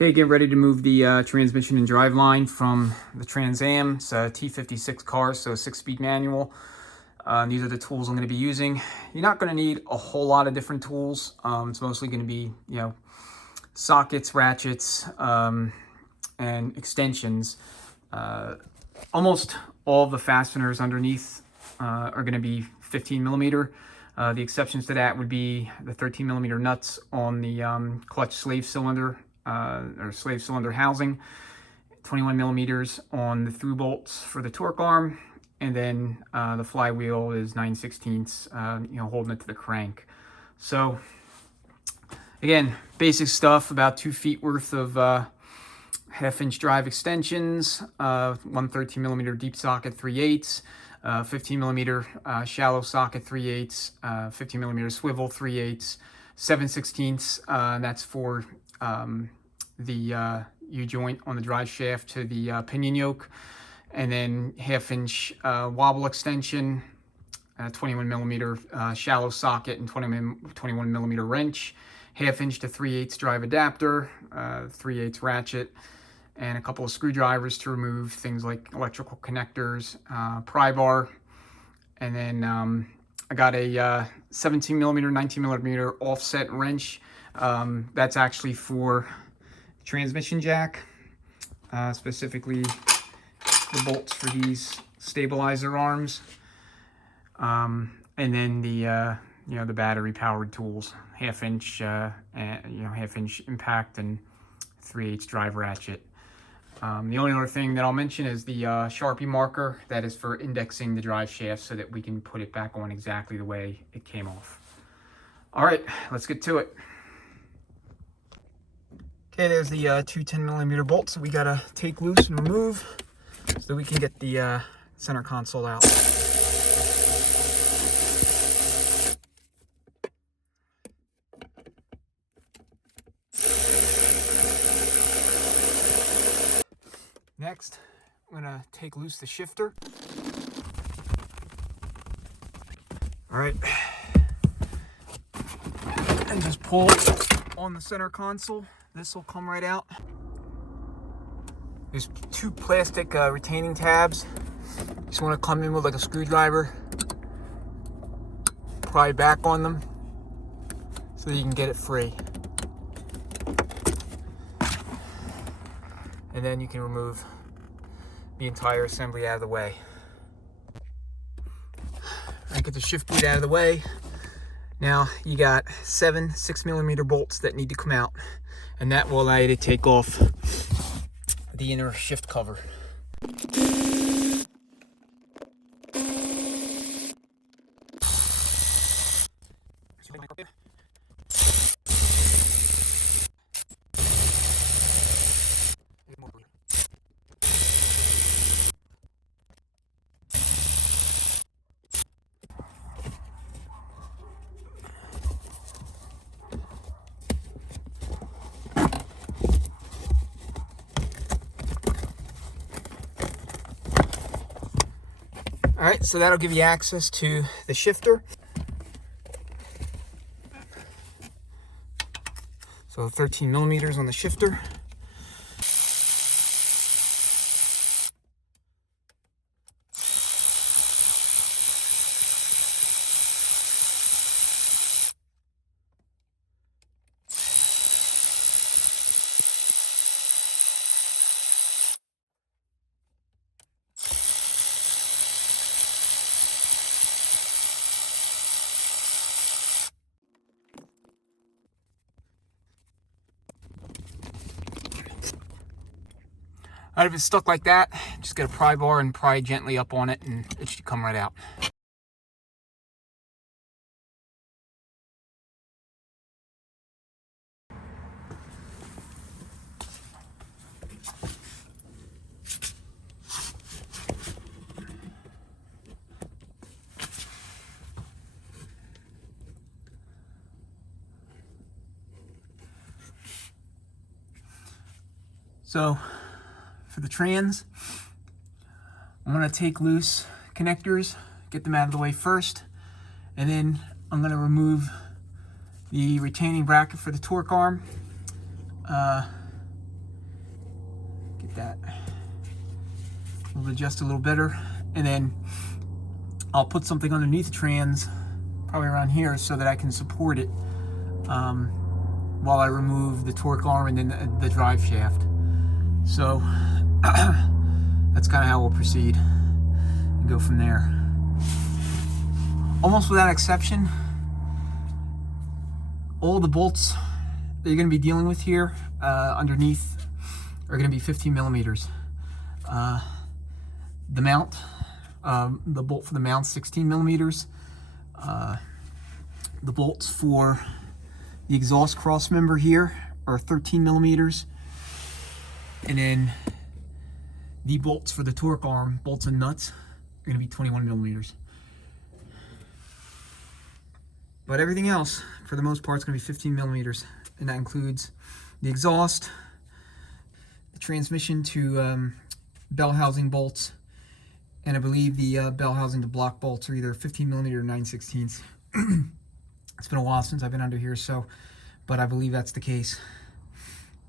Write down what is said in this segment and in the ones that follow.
Okay, get ready to move the transmission and driveline from the Trans Am. It's a T56 car, so a 6-speed manual. These are the tools I'm going to be using. You're not going to need a whole lot of different tools. It's mostly going to be, sockets, ratchets, and extensions. Almost all the fasteners underneath are going to be 15 millimeter. The exceptions to that would be the 13 millimeter nuts on the clutch slave cylinder or slave cylinder housing, 21 millimeters on the through bolts for the torque arm, and then the flywheel is 9/16, holding it to the crank. So again, basic stuff, about 2 feet worth of 1/2-inch drive extensions, one 13 millimeter deep socket 3/8, 15 millimeter shallow socket 3/8, 15 millimeter swivel 3/8, 7/16, that's for the U-joint on the drive shaft to the pinion yoke, and then 1/2-inch wobble extension, 21 millimeter shallow socket and 21 millimeter wrench, 1/2-inch to 3/8 drive adapter, 3/8 ratchet, and a couple of screwdrivers to remove things like electrical connectors, pry bar, and then I got a 17 millimeter, 19 millimeter offset wrench. That's actually for transmission jack, specifically the bolts for these stabilizer arms, and then the the battery powered tools, 1/2-inch, 1/2-inch impact and 3/8 drive ratchet. The only other thing that I'll mention is the Sharpie marker. That is for indexing the drive shaft so that we can put it back on exactly the way it came off. All right, let's get to it. Okay, there's the two 10 millimeter bolts that we gotta take loose and remove so that we can get the center console out. Next, I'm gonna take loose the shifter. All right, and just pull on the center console. This will come right out. There's 2 plastic retaining tabs. Just want to come in with like a screwdriver, pry back on them so that you can get it free. And then you can remove the entire assembly out of the way. I get the shift boot out of the way. Now you got 7 6 millimeter bolts that need to come out, and that will allow you to take off the inner shift cover. All right, so that'll give you access to the shifter. So 13 millimeters on the shifter. All right, if it's stuck like that, just get a pry bar and pry gently up on it and it should come right out. So for the trans, I'm going to take loose connectors, get them out of the way first, and then I'm going to remove the retaining bracket for the torque arm, that. We'll adjust a little better, and then I'll put something underneath the trans, probably around here, so that I can support it while I remove the torque arm and then the drive shaft. So that's kind of how we'll proceed and go from there. Almost without exception, all the bolts that you're going to be dealing with here underneath are going to be 15 millimeters. The mount, the bolt for the mount, 16 millimeters. The bolts for the exhaust cross member here are 13 millimeters. And then the bolts for the torque arm, bolts and nuts, are going to be 21 millimeters. But everything else, for the most part, is going to be 15 millimeters. And that includes the exhaust, the transmission to bell housing bolts, and I believe the bell housing to block bolts are either 15 millimeter or 9/16. It's been a while since I've been under here, but I believe that's the case.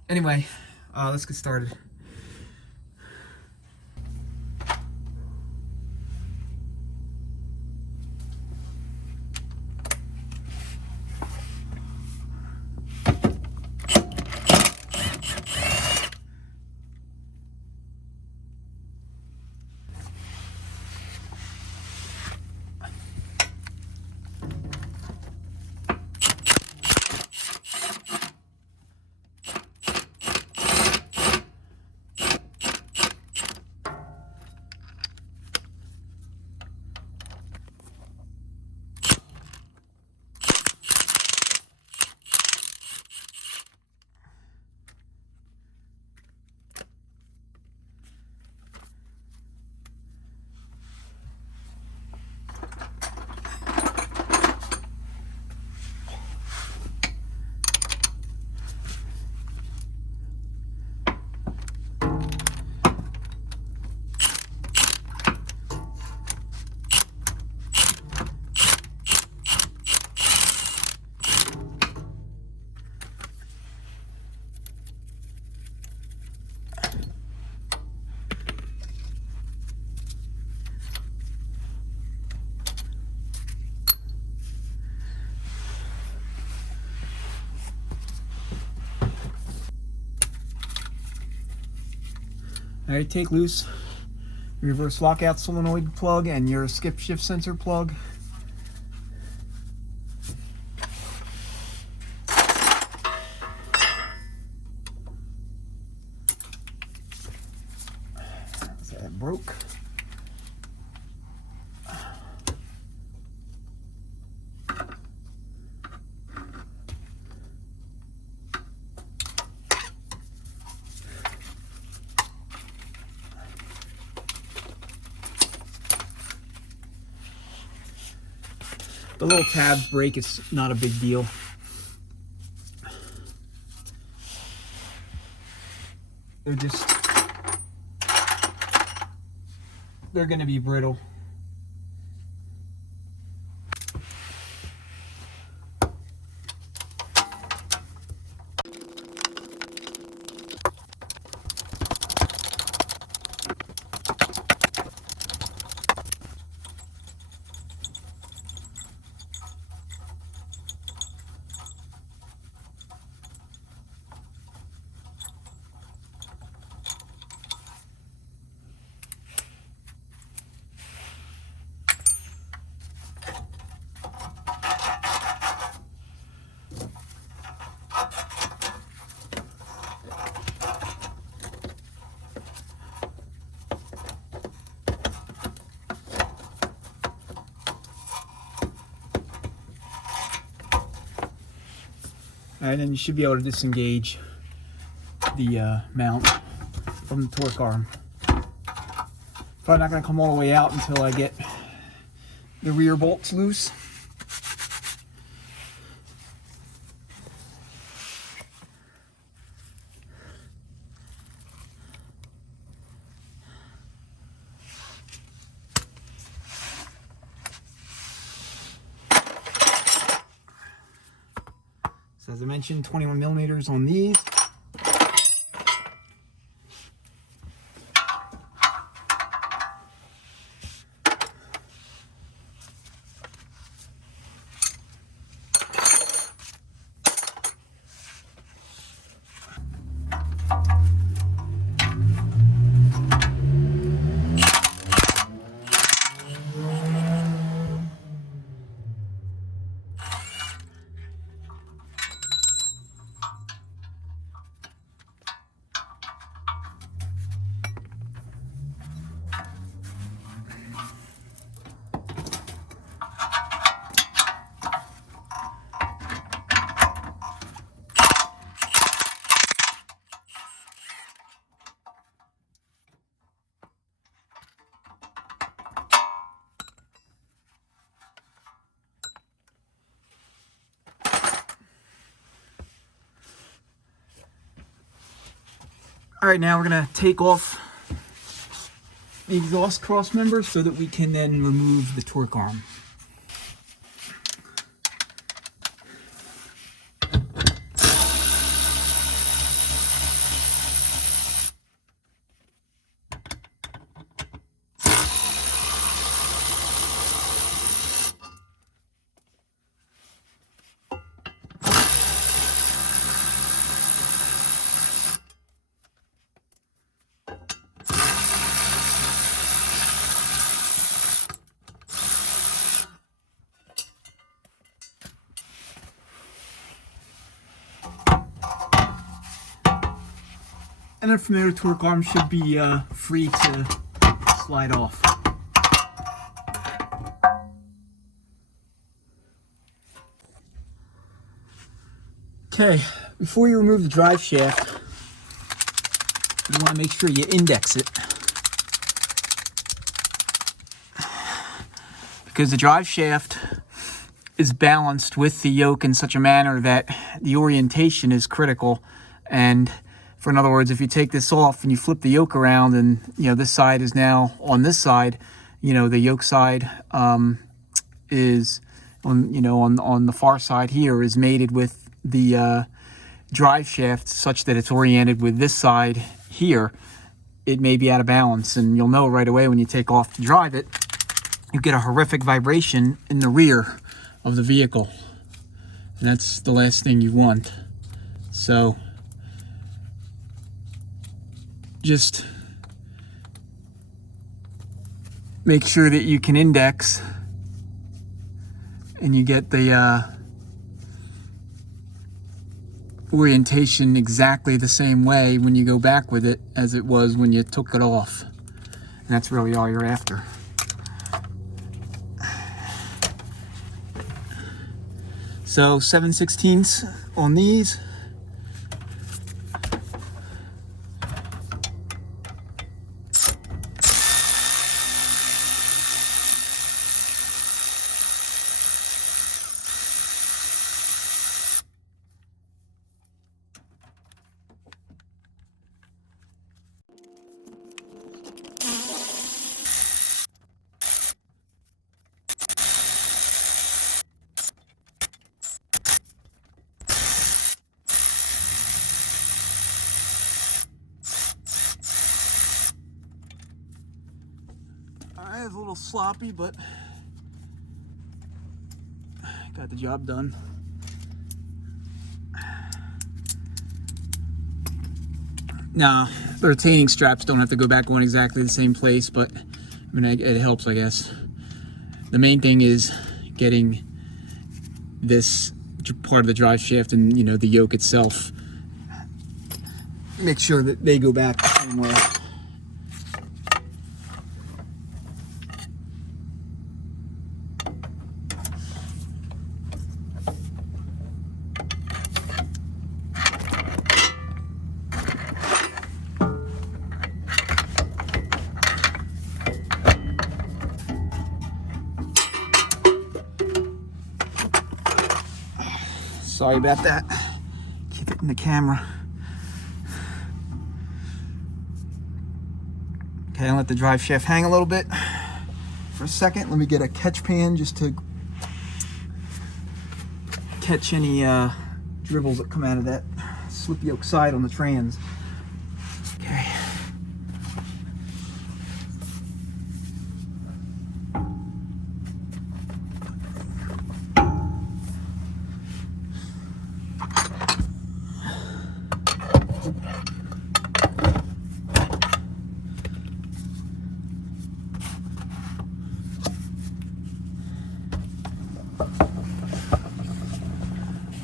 Anyway, let's get started. Alright, take loose your reverse lockout solenoid plug and your skip shift sensor plug. That broke. The little tabs break, is not a big deal. They're going to be brittle. Alright, then you should be able to disengage the mount from the torque arm. Probably not going to come all the way out until I get the rear bolts loose. As I mentioned, 21 millimeters on these. All right, now we're gonna take off the exhaust cross member so that we can then remove the torque arm. And then from there, the torque arm should be free to slide off. Okay, before you remove the drive shaft, you want to make sure you index it. Because the drive shaft is balanced with the yoke in such a manner that the orientation is critical. And in other words, if you take this off and you flip the yoke around and, this side is now on this side, the yoke side is on the far side here is mated with the drive shaft such that it's oriented with this side here. It may be out of balance, and you'll know right away when you take off to drive it. You get a horrific vibration in the rear of the vehicle, and that's the last thing you want. So just make sure that you can index and you get the orientation exactly the same way when you go back with it as it was when you took it off. And that's really all you're after. So 7/16 on these. It's a little sloppy, but got the job done. Now, the retaining straps don't have to go back on exactly the same place, but it helps, I guess. The main thing is getting this part of the drive shaft and the yoke itself. Make sure that they go back the same way. Sorry about that. Keep it in the camera. Okay, I'll let the drive shaft hang a little bit for a second. Let me get a catch pan just to catch any dribbles that come out of that slip yoke side on the trans. Okay.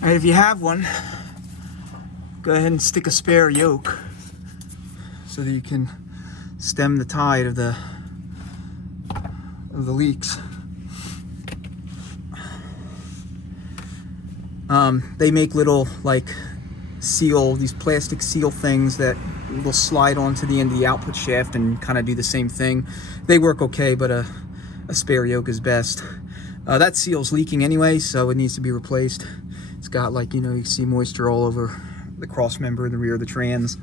All right, if you have one, go ahead and stick a spare yoke so that you can stem the tide of the leaks. They make little these plastic seal things that will slide onto the end of the output shaft and kind of do the same thing. They work okay, but a spare yoke is best. That seal's leaking anyway, so it needs to be replaced. It's got you can see moisture all over the cross member in the rear of the trans.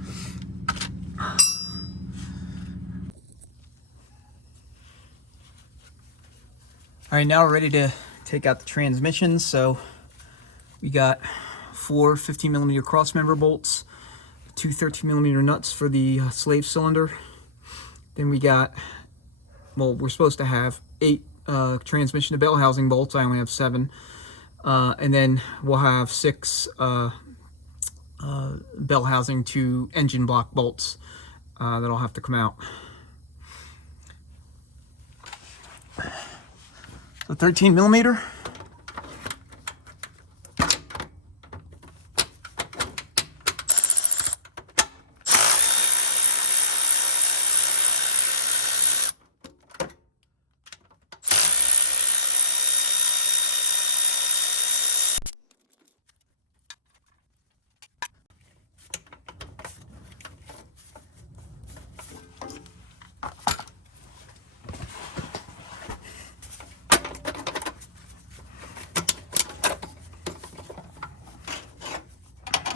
All right, now we're ready to take out the transmission. So we got 4 15mm cross member bolts, 2 13mm nuts for the slave cylinder. Then we got, well, we're supposed to have 8 transmission to bell housing bolts. I only have 7. And then we'll have 6 bell housing to engine block bolts that'll have to come out. So 13mm.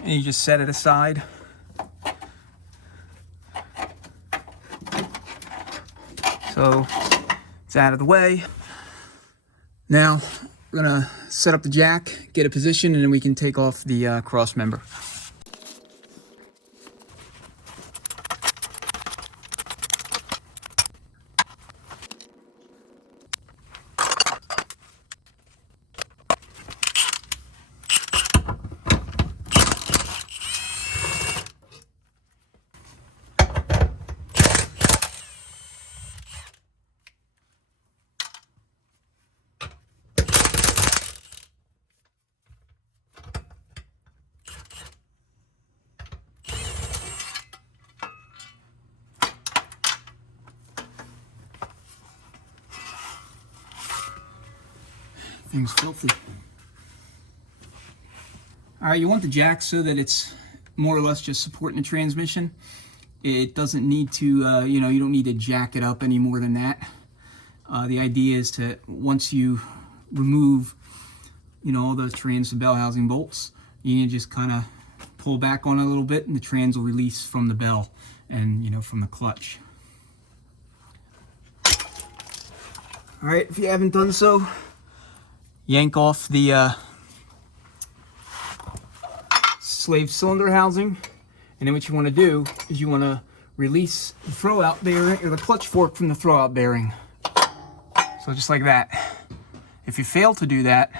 And you just set it aside. So it's out of the way. Now we're gonna set up the jack, get a position, and then we can take off the cross member. Thing's filthy. All right, you want the jack so that it's more or less just supporting the transmission. It doesn't need to, you don't need to jack it up any more than that. The idea is to, once you remove, all those trans to bell housing bolts, you need to just kind of pull back on it a little bit, and the trans will release from the bell and, from the clutch. All right, if you haven't done so, yank off the slave cylinder housing, and then what you want to do is you want to release the throwout bearing, or the clutch fork, from the throwout bearing. So just like that. If you fail to do that,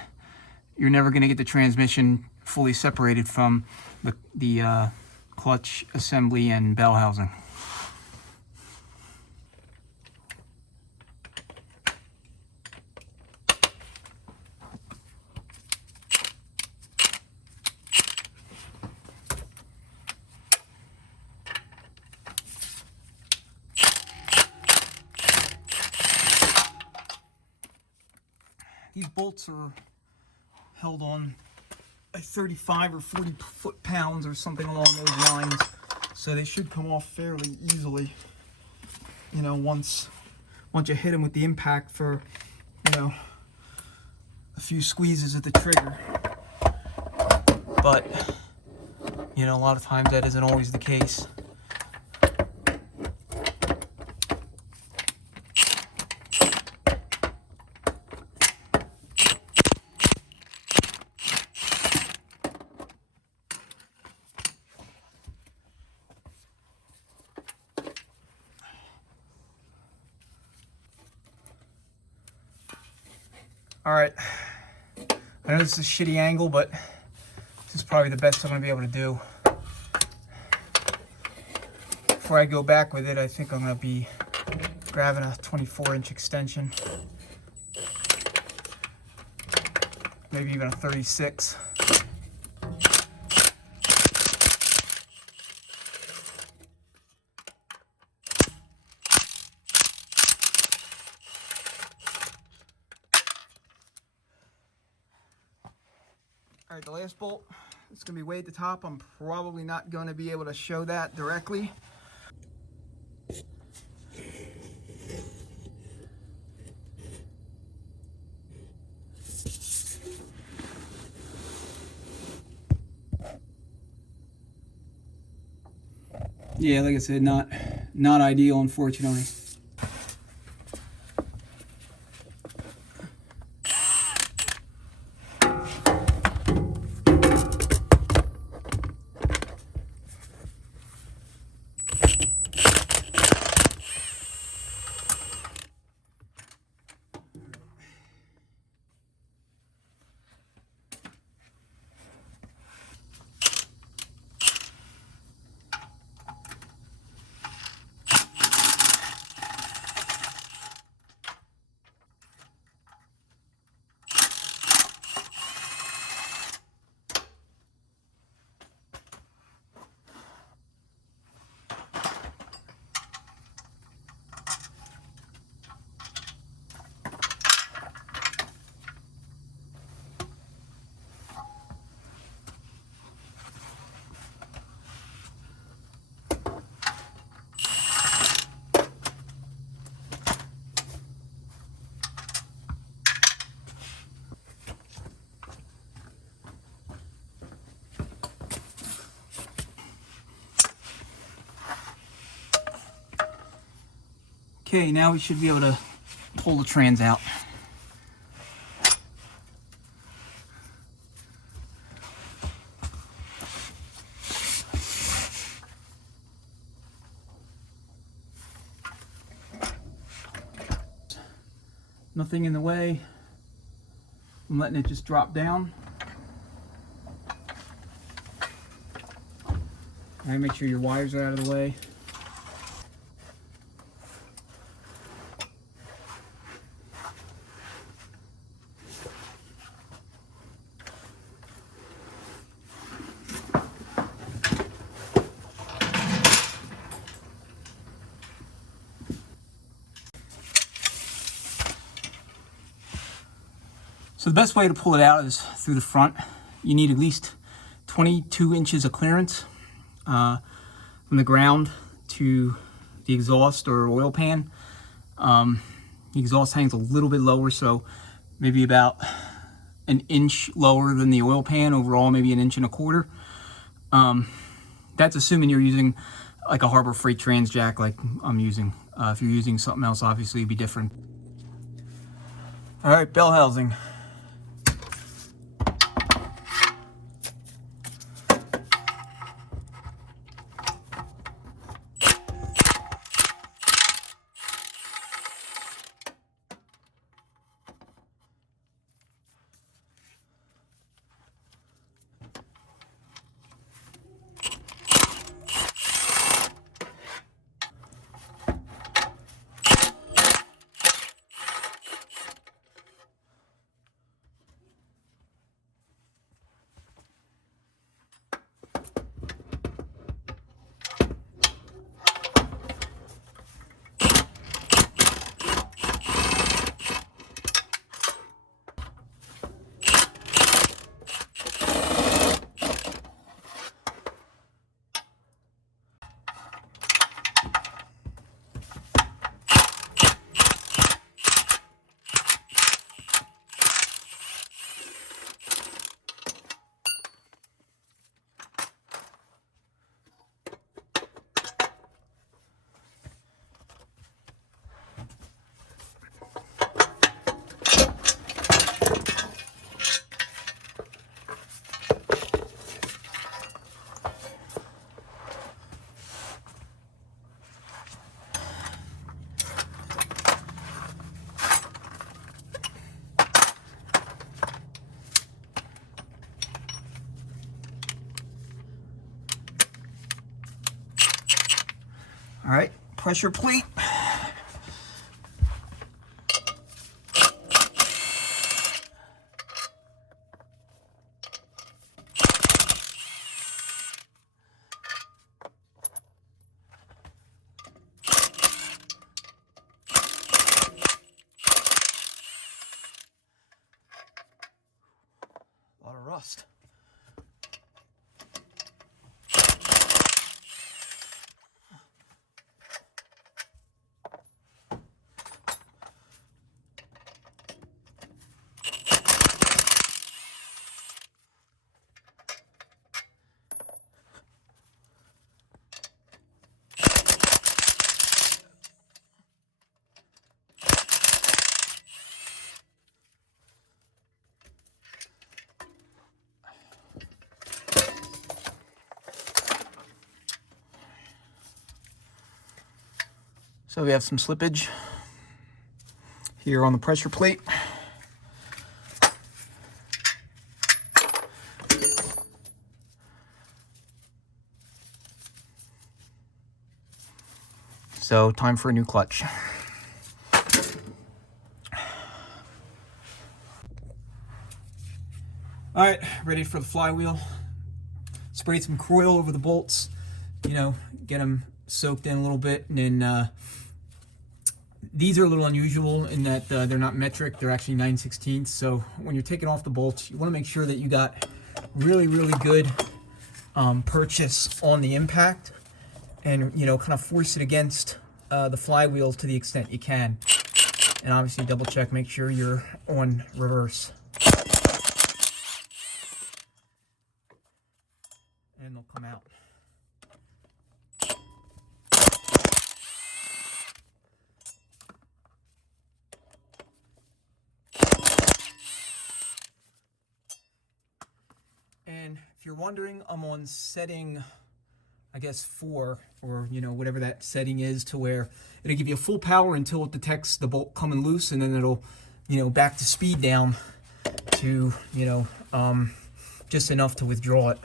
you're never going to get the transmission fully separated from the clutch assembly and bell housing. These bolts are held on like 35 or 40 foot-pounds or something along those lines, so they should come off fairly easily. Once you hit them with the impact for, a few squeezes at the trigger. But, a lot of times that isn't always the case. All right, I know this is a shitty angle, but this is probably the best I'm gonna be able to do. Before I go back with it, I think I'm gonna be grabbing a 24-inch extension, maybe even a 36. All right, the last bolt, it's going to be way at the top. I'm probably not going to be able to show that directly. Yeah, like I said, not ideal, unfortunately. Okay, now we should be able to pull the trans out. Nothing in the way. I'm letting it just drop down. All right, make sure your wires are out of the way. So the best way to pull it out is through the front. You need at least 22 inches of clearance from the ground to the exhaust or oil pan. The exhaust hangs a little bit lower, so maybe about an inch lower than the oil pan. Overall, maybe an inch and a quarter. That's assuming you're using like a Harbor Freight trans jack like I'm using. If you're using something else, obviously it'd be different. All right, bell housing. All right, pressure plate. A lot of rust. So we have some slippage here on the pressure plate. So time for a new clutch. All right, ready for the flywheel. Sprayed some Croil over the bolts, you know, get them soaked in a little bit. And then these are a little unusual in that they're not metric, they're actually 9/16. So when you're taking off the bolts, you want to make sure that you got really, really good purchase on the impact, and, you know, kind of force it against the flywheel to the extent you can. And obviously double check, make sure you're on reverse. And they'll come out. And if you're wondering, I'm on setting, I guess 4, or you know, whatever that setting is, to where it'll give you full power until it detects the bolt coming loose, and then it'll, you know, back the speed down to, you know, just enough to withdraw it.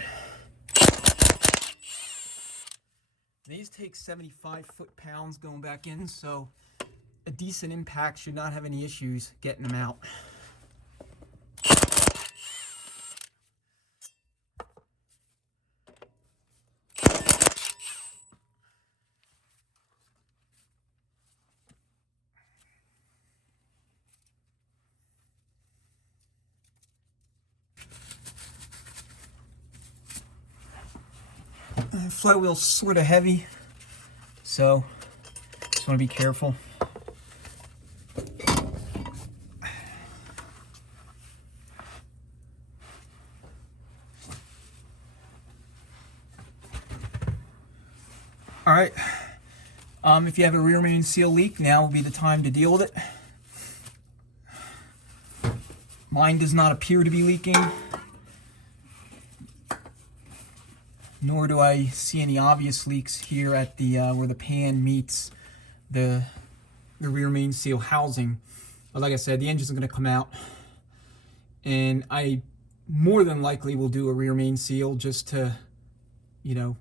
These take 75 foot-pounds going back in, so a decent impact should not have any issues getting them out. Flywheel's sort of heavy, so just want to be careful. All right, if you have a rear main seal leak, now would be the time to deal with it. Mine does not appear to be leaking, nor do I see any obvious leaks here at the where the pan meets the rear main seal housing. But like I said, the engine's going to come out, and I more than likely will do a rear main seal just to, you know,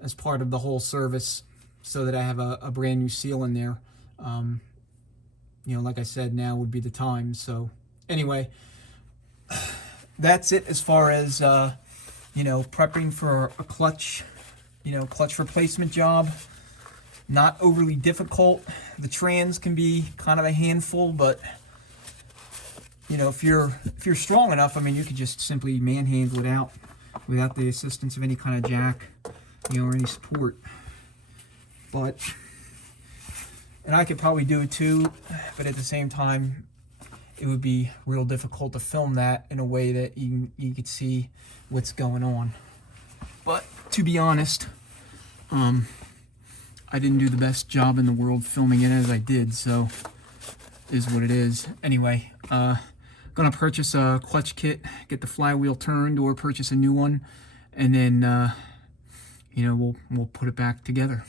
as part of the whole service, so that I have a brand new seal in there. You know, like I said, now would be the time. So anyway, that's it as far as you know, prepping for a clutch, you know, clutch replacement job. Not overly difficult. The trans can be kind of a handful, but you know, if you're strong enough, I mean, you could just simply manhandle it out without the assistance of any kind of jack, you know, or any support. But, and I could probably do it too, but at the same time, it would be real difficult to film that in a way that you could see what's going on. But to be honest, I didn't do the best job in the world filming it as I did, so is what it is. Anyway, gonna purchase a clutch kit, get the flywheel turned, or purchase a new one, and then you know, we'll put it back together.